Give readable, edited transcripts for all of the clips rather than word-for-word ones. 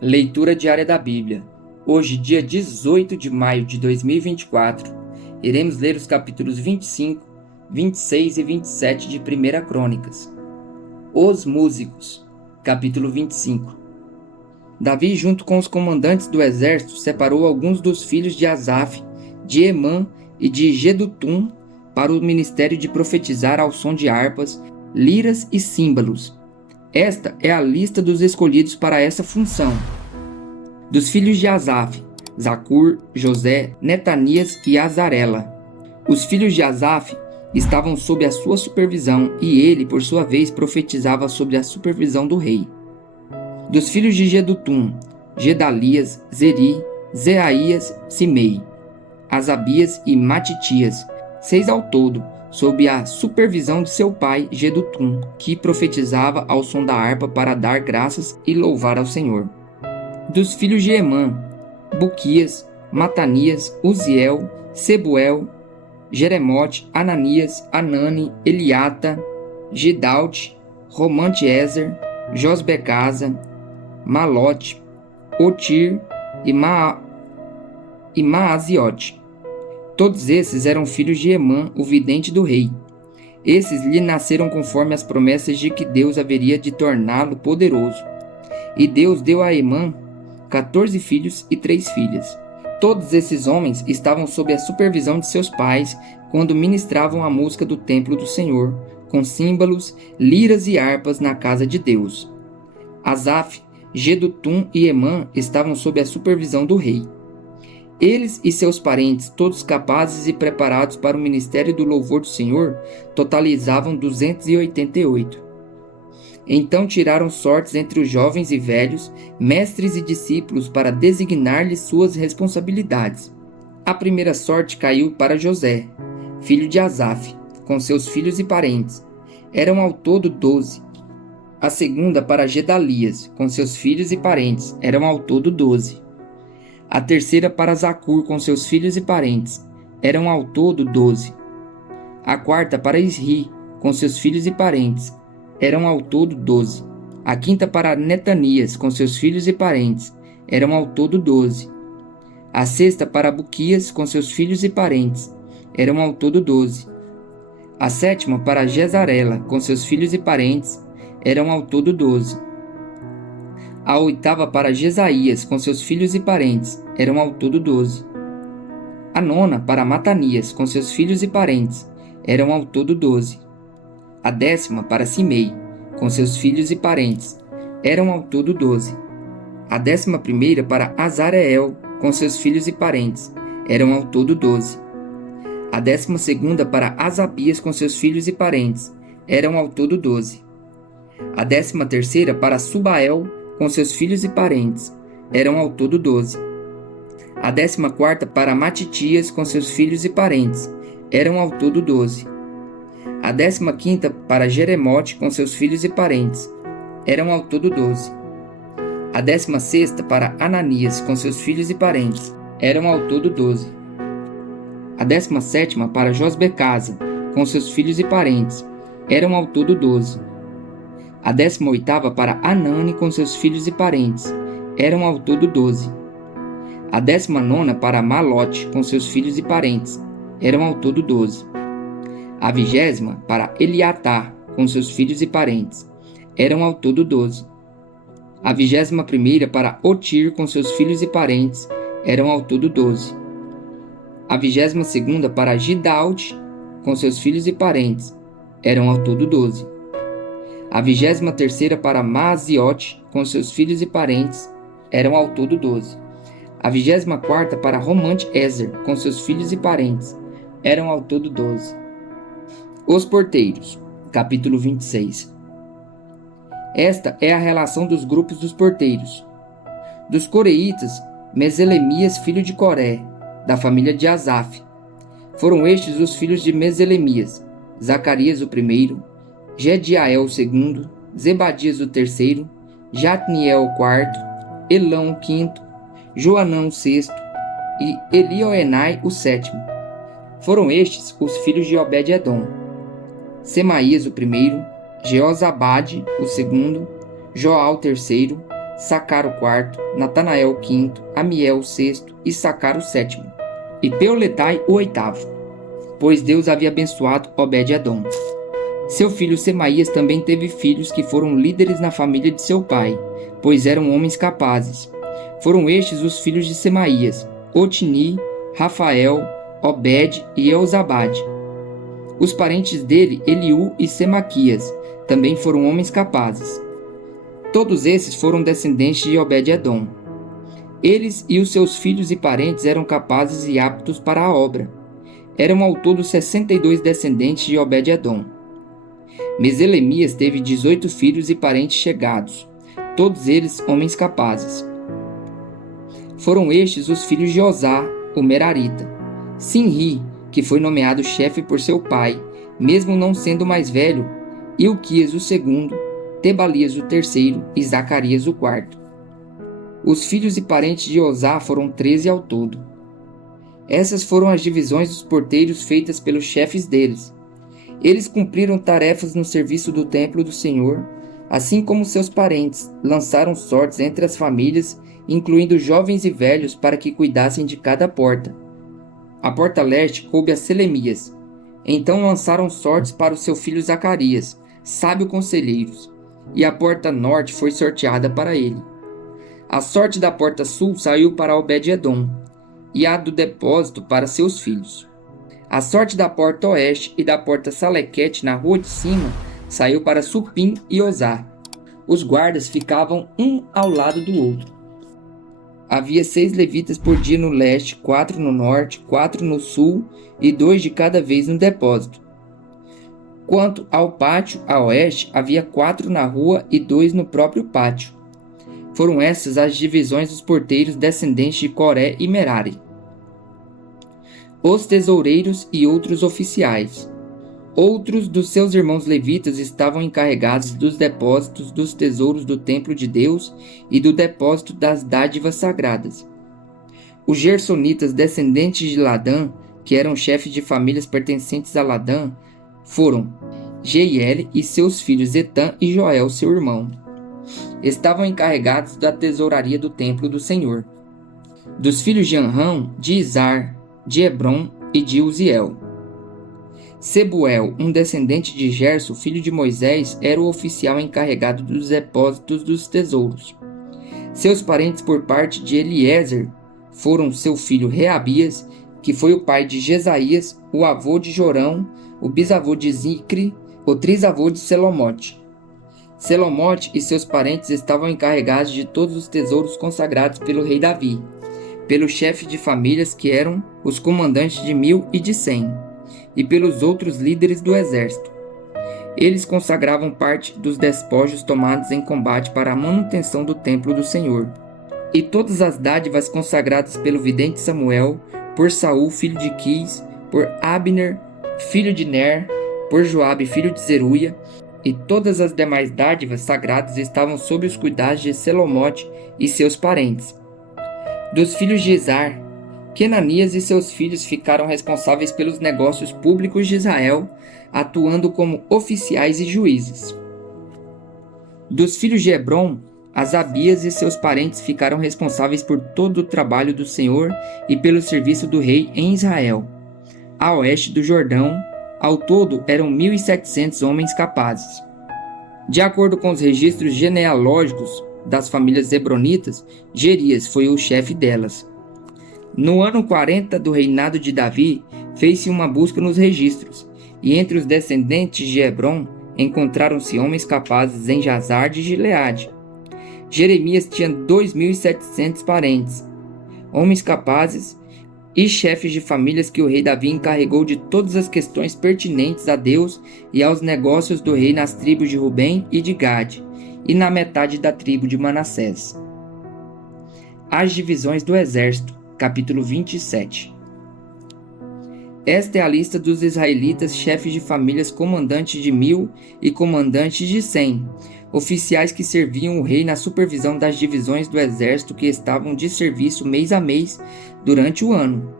Leitura diária da Bíblia. Hoje, dia 18 de maio de 2024, iremos ler os capítulos 25, 26 e 27 de 1 Crônicas. Os Músicos, capítulo 25. Davi, junto com os comandantes do exército, separou alguns dos filhos de Asaf, de Emã e de Jedutum para o ministério de profetizar ao som de harpas, liras e símbalos. Esta é a lista dos escolhidos para essa função. Dos filhos de Asaf, Zacur, José, Netanias e Azarela. Os filhos de Asaf estavam sob a sua supervisão e ele, por sua vez, profetizava sob a supervisão do rei. Dos filhos de Jedutum, Gedalias, Zeri, Zeaías, Simei, Asabias e Matitias, 6 ao todo, sob a supervisão de seu pai Jedutum, que profetizava ao som da harpa para dar graças e louvar ao Senhor. Dos filhos de Emã, Buquias, Matanias, Uziel, Sebuel, Jeremote, Ananias, Anani, Eliata, Gidalte, Romante-Ezer, Josbecasa, Malote, Otir e Maaziote. Todos esses eram filhos de Emã, o vidente do rei. Esses lhe nasceram conforme as promessas de que Deus haveria de torná-lo poderoso. E Deus deu a Emã 14 filhos e 3 filhas. Todos esses homens estavam sob a supervisão de seus pais quando ministravam a música do templo do Senhor, com símbolos, liras e harpas na casa de Deus. Asaf, Jedutum e Emã estavam sob a supervisão do rei. Eles e seus parentes, todos capazes e preparados para o ministério do louvor do Senhor, totalizavam 288. Então tiraram sortes entre os jovens e velhos, mestres e discípulos, para designar-lhes suas responsabilidades. A primeira sorte caiu para José, filho de Asaf, com seus filhos e parentes. Eram ao todo 12. A segunda para Gedalias, com seus filhos e parentes. Eram ao todo 12. A terceira para Zacur, com seus filhos e parentes. Eram ao todo 12. A quarta para Isri, com seus filhos e parentes. Eram ao todo 12. A quinta para Netanias, com seus filhos e parentes. Eram ao todo 12. A sexta para Buquias, com seus filhos e parentes. Eram ao todo 12. A sétima para Jezarela, com seus filhos e parentes. Eram ao todo 12. A oitava para Jesaías, com seus filhos e parentes. Eram ao todo 12. A nona para Matanias, com seus filhos e parentes. Eram ao todo 12. A 10ª para Simei, com seus filhos e parentes. Eram ao todo 12. A 11ª para Azareel, com seus filhos e parentes. Eram ao todo 12. A 12ª para Asabias, com seus filhos e parentes. Eram ao todo 12. A 13ª para Subael, com seus filhos e parentes. Eram ao todo 12. A 14ª para Matitias, com seus filhos e parentes. Eram ao todo 12. A 15ª para Jeremote, com seus filhos e parentes. Eram ao todo 12. A 16ª para Ananias, com seus filhos e parentes. Eram ao todo 12. A 17ª para Josbecasa, com seus filhos e parentes. Eram ao todo 12. A 18ª para Anani, com seus filhos e parentes. Eram ao todo 12. A 19ª para Malote, com seus filhos e parentes. Eram ao todo 12. A 20ª para Eliatá, com seus filhos e parentes. Eram ao todo 12. A 21ª para Otir, com seus filhos e parentes. Eram ao todo 12. A 22ª para Gidalte, com seus filhos e parentes. Eram ao todo 12. A 23ª para Maaziote, com seus filhos e parentes. Eram ao todo 12. A 24ª para Romante-Ezer, com seus filhos e parentes. Eram ao todo 12. Os porteiros, capítulo 26. Esta é a relação dos grupos dos porteiros. Dos coreitas, Meselemias, filho de Coré, da família de Asaf. Foram estes os filhos de Meselemias: Zacarias o primeiro, Jediael o segundo, Zebadias o terceiro, Jatniel o quarto, Elão o quinto, Joanã o sexto e Elioenai o sétimo. Foram estes os filhos de Obed-edom: Semaías o primeiro, Jeozabade o segundo, Joal o terceiro, Sacar o quarto, Natanael o quinto, Amiel o sexto e Sacar o sétimo, e Peuletai o oitavo, pois Deus havia abençoado Obed-edom. Seu filho Semaías também teve filhos que foram líderes na família de seu pai, pois eram homens capazes. Foram estes os filhos de Semaías: Otni, Rafael, Obed e Euzabade. Os parentes dele, Eliú e Semaquias, também foram homens capazes. Todos esses foram descendentes de Obed-edom. Eles e os seus filhos e parentes eram capazes e aptos para a obra. Eram ao todo 62 descendentes de Obed-edom. Meselemias teve 18 filhos e parentes chegados, todos eles homens capazes. Foram estes os filhos de Osá, o Merarita, Sinri, que foi nomeado chefe por seu pai, mesmo não sendo mais velho, Ilquias o segundo, Tebalias o terceiro e Zacarias o quarto. Os filhos e parentes de Osá foram 13 ao todo. Essas foram as divisões dos porteiros feitas pelos chefes deles. Eles cumpriram tarefas no serviço do templo do Senhor, assim como seus parentes lançaram sortes entre as famílias, incluindo jovens e velhos, para que cuidassem de cada porta. A porta leste coube a Selemias. Então lançaram sortes para o seu filho Zacarias, sábio conselheiro, e a porta norte foi sorteada para ele. A sorte da porta sul saiu para Obed-edom, e a do depósito para seus filhos. A sorte da porta oeste e da porta Salequete na rua de cima saiu para Supim e Osá. Os guardas ficavam um ao lado do outro. Havia 6 levitas por dia no leste, 4 no norte, 4 no sul e 2 de cada vez no depósito. Quanto ao pátio a oeste, havia 4 na rua e 2 no próprio pátio. Foram essas as divisões dos porteiros descendentes de Coré e Merari. Os tesoureiros e outros oficiais. Outros dos seus irmãos levitas estavam encarregados dos depósitos dos tesouros do templo de Deus e do depósito das dádivas sagradas. Os gersonitas descendentes de Ladã, que eram chefes de famílias pertencentes a Ladã, foram Jeiel e seus filhos Etã e Joel, seu irmão. Estavam encarregados da tesouraria do templo do Senhor. Dos filhos de Anrão, de Izar, de Hebron e de Uziel. Sebuel, um descendente de Gerso, filho de Moisés, era o oficial encarregado dos depósitos dos tesouros. Seus parentes por parte de Eliezer foram seu filho Reabias, que foi o pai de Jesaías, o avô de Jorão, o bisavô de Zicre, o trisavô de Selomote. Selomote e seus parentes estavam encarregados de todos os tesouros consagrados pelo rei Davi, pelos chefes de famílias que eram os comandantes de 1000 e de 100, e pelos outros líderes do exército. Eles consagravam parte dos despojos tomados em combate para a manutenção do templo do Senhor, e todas as dádivas consagradas pelo vidente Samuel, por Saul, filho de Quis, por Abner, filho de Ner, por Joabe, filho de Zeruia, e todas as demais dádivas sagradas estavam sob os cuidados de Selomote e seus parentes. Dos filhos de Izar, Quenanias e seus filhos ficaram responsáveis pelos negócios públicos de Israel, atuando como oficiais e juízes. Dos filhos de Hebron, Asabias e seus parentes ficaram responsáveis por todo o trabalho do Senhor e pelo serviço do rei em Israel. A oeste do Jordão, ao todo eram 1.700 homens capazes. De acordo com os registros genealógicos das famílias hebronitas, Jerias foi o chefe delas. No ano 40 do reinado de Davi, fez-se uma busca nos registros, e entre os descendentes de Hebron encontraram-se homens capazes em Jazar de Gileade. Jeremias tinha 2.700 parentes, homens capazes e chefes de famílias que o rei Davi encarregou de todas as questões pertinentes a Deus e aos negócios do rei nas tribos de Rubem e de Gade, e na metade da tribo de Manassés. As divisões do exército, capítulo 27. Esta é a lista dos israelitas, chefes de famílias, comandantes de 1000 e comandantes de 100, oficiais que serviam o rei na supervisão das divisões do exército que estavam de serviço mês a mês durante o ano.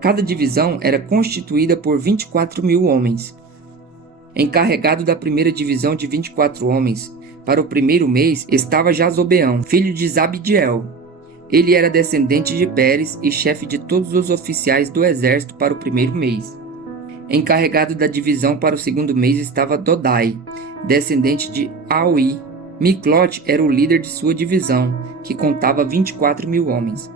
Cada divisão era constituída por 24.000 homens. Encarregado da primeira divisão de 24 homens, para o primeiro mês, estava Jazobeão, filho de Zabdiel. Ele era descendente de Pérez e chefe de todos os oficiais do exército para o primeiro mês. Encarregado da divisão para o segundo mês estava Dodai, descendente de Aui. Miclote era o líder de sua divisão, que contava 24.000 homens.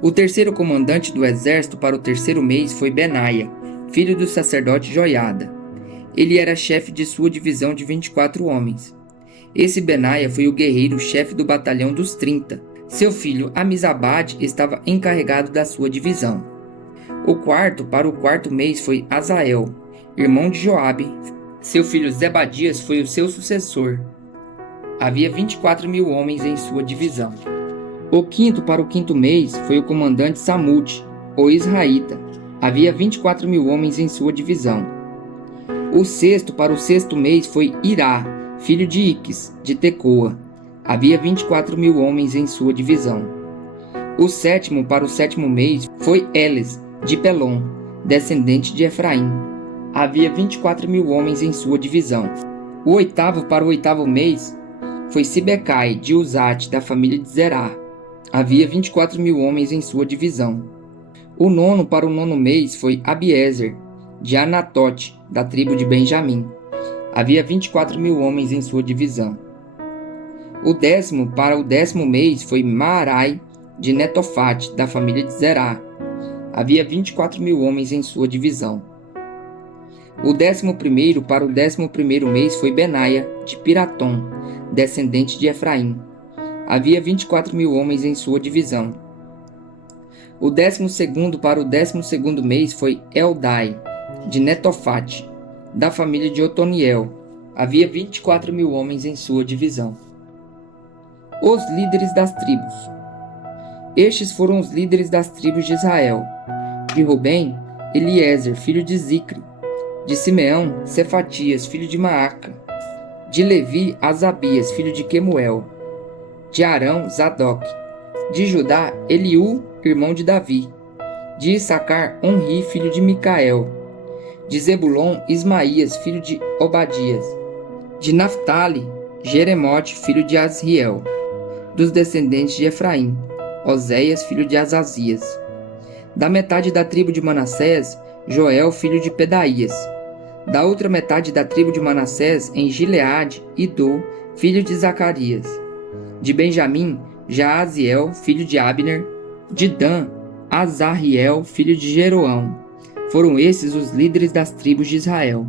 O terceiro comandante do exército para o terceiro mês foi Benaia, filho do sacerdote Joiada. Ele era chefe de sua divisão de 24 homens. Esse Benaia foi o guerreiro-chefe do batalhão dos 30. Seu filho Amizabade estava encarregado da sua divisão. O quarto para o quarto mês foi Azael, irmão de Joabe. Seu filho Zebadias foi o seu sucessor. Havia 24.000 homens em sua divisão. O quinto para o quinto mês foi o comandante Samute, o israelita. Havia 24.000 homens em sua divisão. O sexto para o sexto mês foi Irá, filho de Iques, de Tecoa. Havia 24.000 homens em sua divisão. O sétimo para o sétimo mês foi Eles, de Pelom, descendente de Efraim. Havia 24.000 homens em sua divisão. O oitavo para o oitavo mês foi Sibecai, de Uzate, da família de Zerá. Havia 24.000 homens em sua divisão. O nono para o nono mês foi Abiezer, de Anatote, da tribo de Benjamim. Havia 24.000 homens em sua divisão. O décimo para o décimo mês foi Maarai, de Netofate, da família de Zerá. Havia 24.000 homens em sua divisão. O 11º para o 11º mês foi Benaia, de Piratom, descendente de Efraim. Havia 24.000 homens em sua divisão. O 12º para o 12º mês foi Eldai, de Netofate, da família de Otoniel. Havia 24.000 homens em sua divisão. Os líderes das tribos. Estes foram os líderes das tribos de Israel. De Rubem, Eliezer, filho de Zicre. De Simeão, Cefatias, filho de Maaca. De Levi, Asabias, filho de Quemuel. De Arão, Zadok. De Judá, Eliú, irmão de Davi. De Issacar, Onri, filho de Micael. De Zebulon, Ismaías, filho de Obadias. De Naftali, Jeremote, filho de Asriel. Dos descendentes de Efraim, Oséias, filho de Azazias. Da metade da tribo de Manassés, Joel, filho de Pedaías. Da outra metade da tribo de Manassés, em Gileade, Idô, filho de Zacarias. De Benjamim, Jaaziel, filho de Abner. De Dan, Azarriel, filho de Jeroão. Foram esses os líderes das tribos de Israel.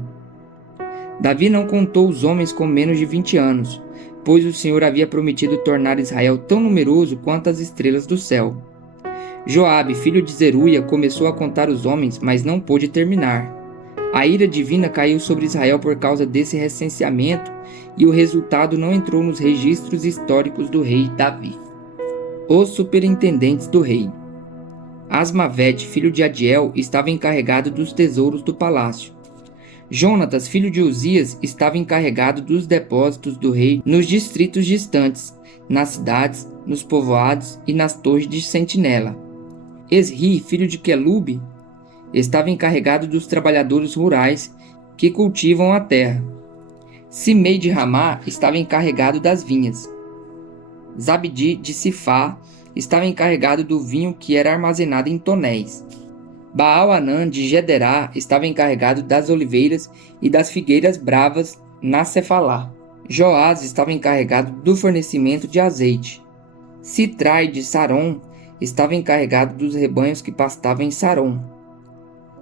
Davi não contou os homens com menos de 20 anos, pois o Senhor havia prometido tornar Israel tão numeroso quanto as estrelas do céu. Joabe, filho de Zeruia, começou a contar os homens, mas não pôde terminar. A ira divina caiu sobre Israel por causa desse recenseamento, e o resultado não entrou nos registros históricos do rei Davi. Os superintendentes do rei. Asmavete, filho de Adiel, estava encarregado dos tesouros do palácio. Jonatas, filho de Uzias, estava encarregado dos depósitos do rei nos distritos distantes, nas cidades, nos povoados e nas torres de sentinela. Esri, filho de Quelube, estava encarregado dos trabalhadores rurais que cultivam a terra. Simei de Ramá estava encarregado das vinhas. Zabdi de Sifá estava encarregado do vinho que era armazenado em tonéis. Baal-Anã de Gederá estava encarregado das oliveiras e das figueiras bravas na Cefalá. Joás estava encarregado do fornecimento de azeite. Citrai de Saron estava encarregado dos rebanhos que pastavam em Saron.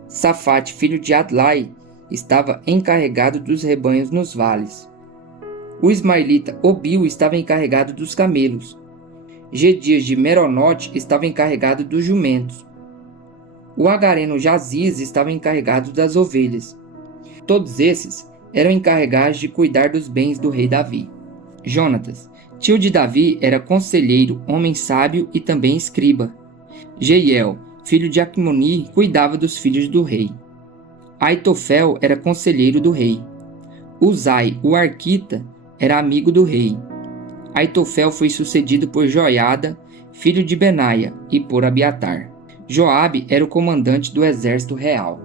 Safate, filho de Adlai, estava encarregado dos rebanhos nos vales. O ismaelita Obil estava encarregado dos camelos. Gedias de Meronote estava encarregado dos jumentos. O agareno Jaziz estava encarregado das ovelhas. Todos esses eram encarregados de cuidar dos bens do rei Davi. Jonatas, tio de Davi, era conselheiro, homem sábio e também escriba. Jeiel, filho de Acmoni, cuidava dos filhos do rei. Aitofel era conselheiro do rei. Uzai, o arquita, era amigo do rei. Aitofel foi sucedido por Joiada, filho de Benaia, e por Abiatar. Joabe era o comandante do exército real.